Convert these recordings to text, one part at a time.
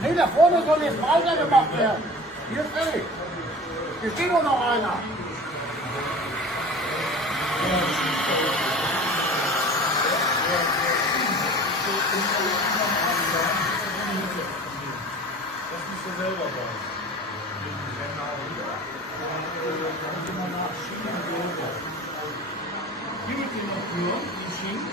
Nee, da vorne soll jetzt weitergemacht werden. Hier ist fertig. Hier steht doch noch einer. Das musst du selber sagen. Hier wird die noch nur, die Schienen.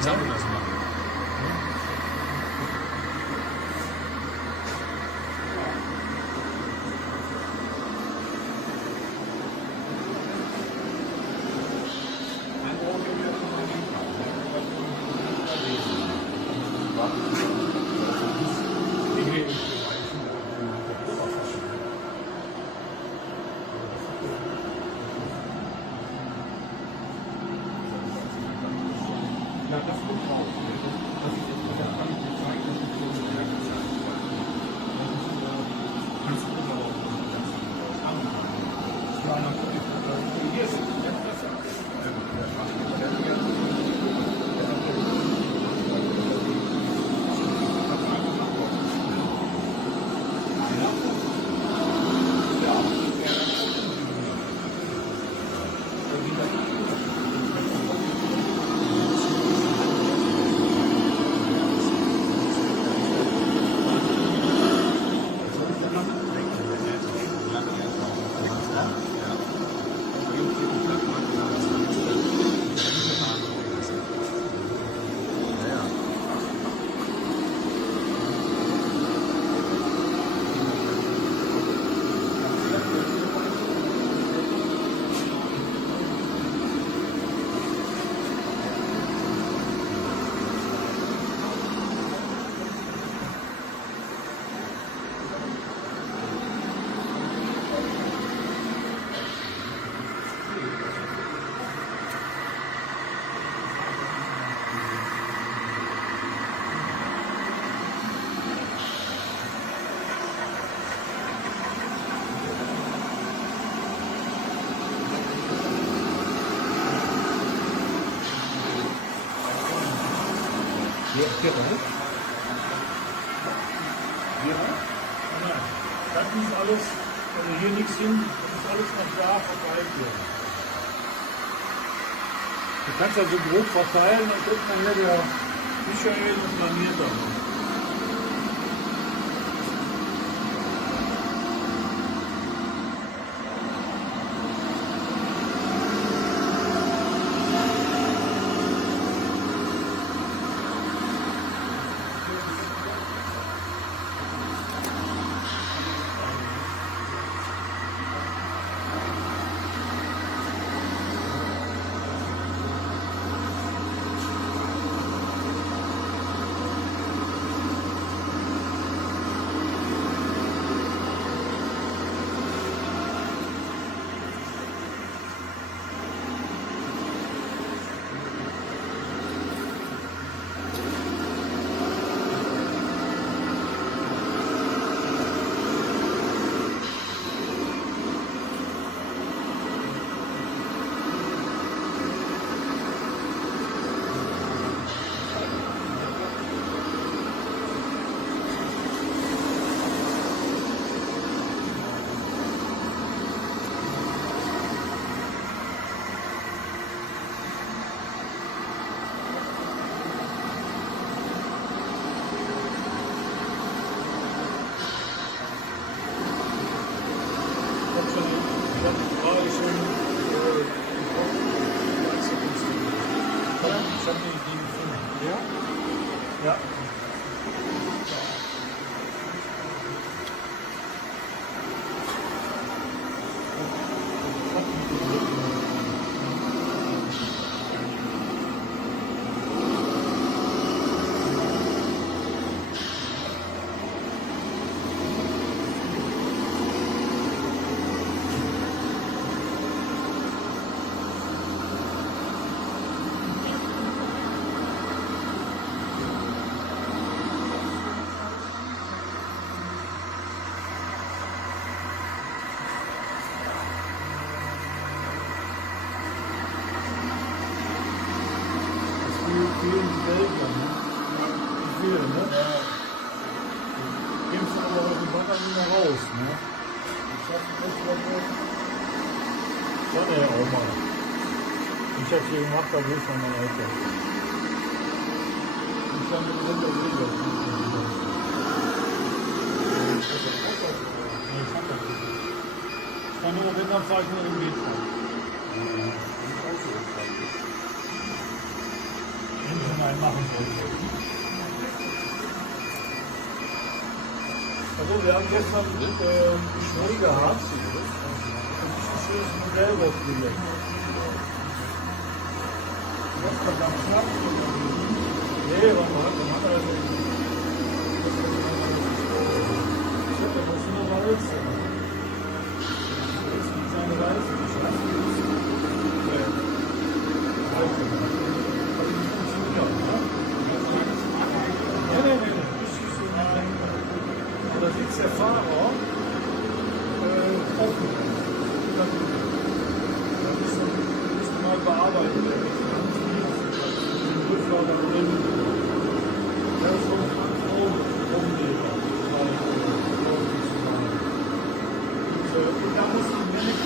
Ich sag dir das mal. Ja, das kommt raus. Das ist jetzt, da kann ich dir zeigen, das ist so eine Werkzeit. Kannst du aber auch anfangen. Ja, natürlich. Hier ist es jetzt besser. Hier raus? Hier raus? Nein. Das ist alles, also hier nichts hin, das ist alles noch da verteilt hier. Du kannst also grob verteilen und guck mal hier, der Michael und planiert dann. Ja. Ich habe hier gemacht, da will ich noch mal weiter. Ich kann mir nicht ich kann nur, wenn dann fahre ich nur im Meter. Wenn ich mal machen wollte. Also wir haben gestern Schnee gehabt und ein schönes Modell aufgelegt. Das kommt am Schnapp. Nee, warum hat er das nicht? Da muss nur mal Holz sein. Das ist nicht seine Reise, die schafft es. Nee. Hat nicht funktioniert, ne? Nee. Da sitzt der Fahrer offen. Das ist mal bearbeitet. Da muss ich nicht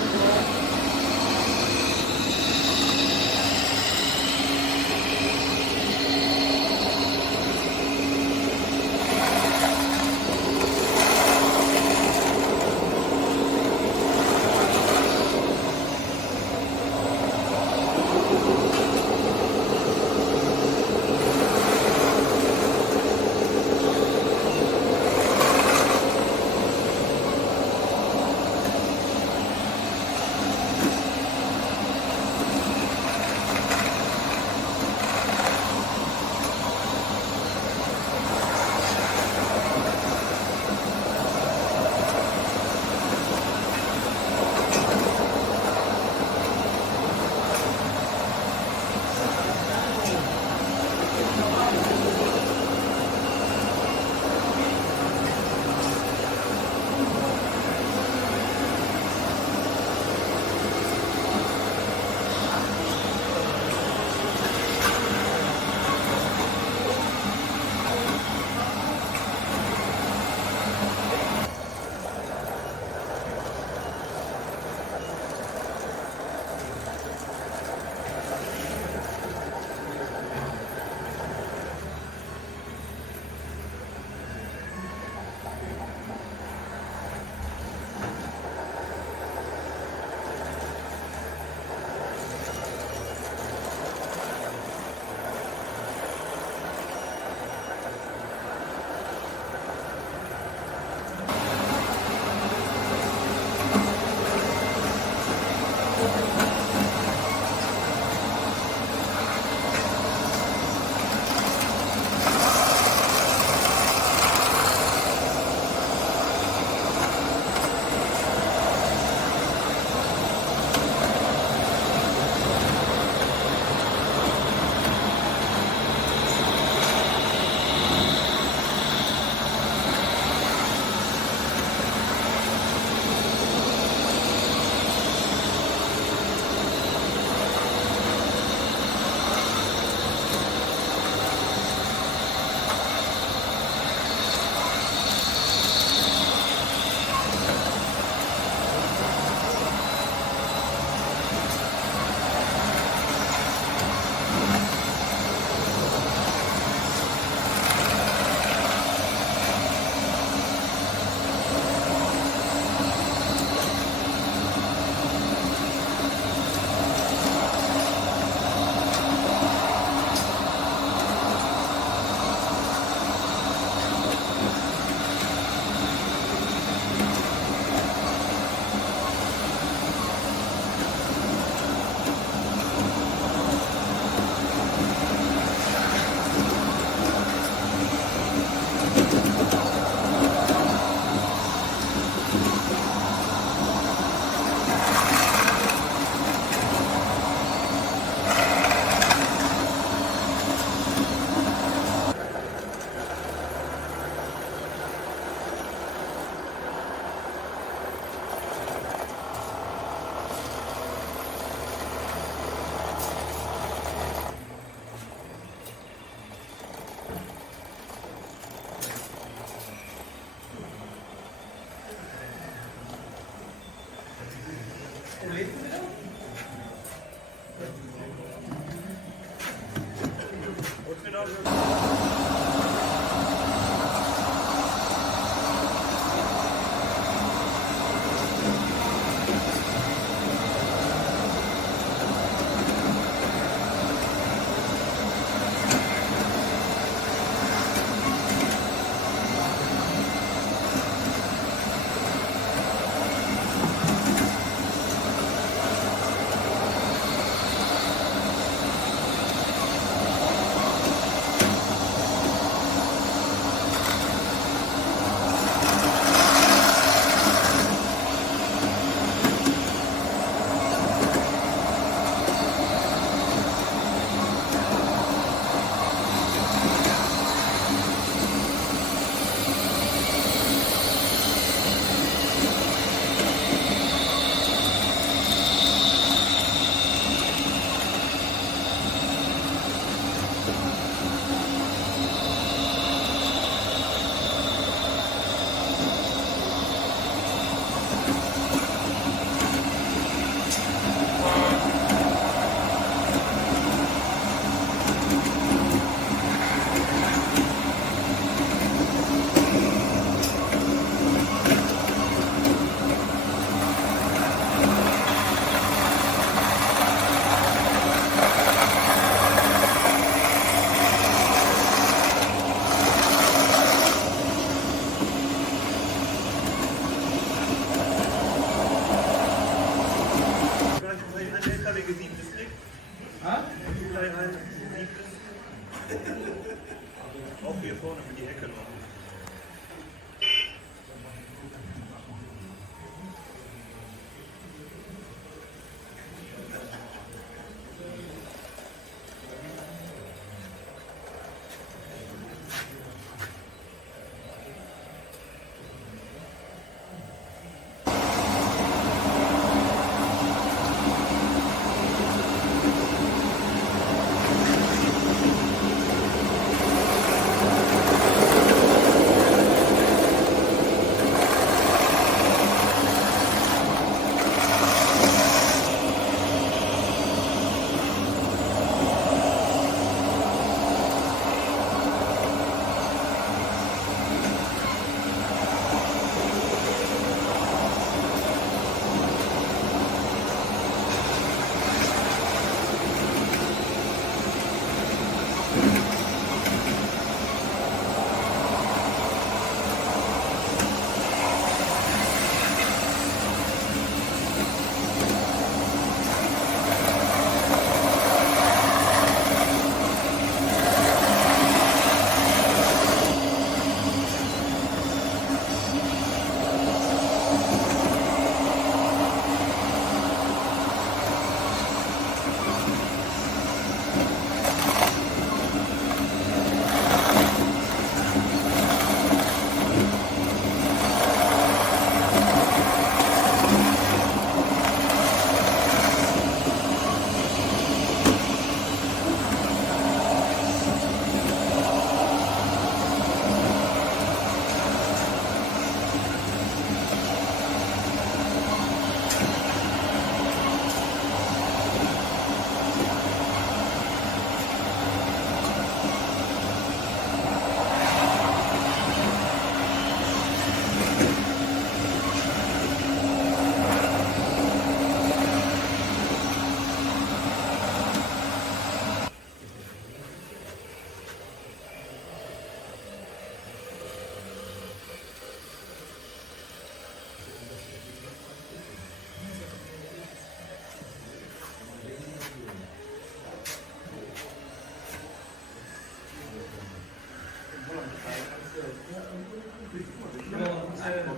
Auch hier vorne für die Ecke noch.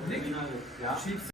Nick? Ja.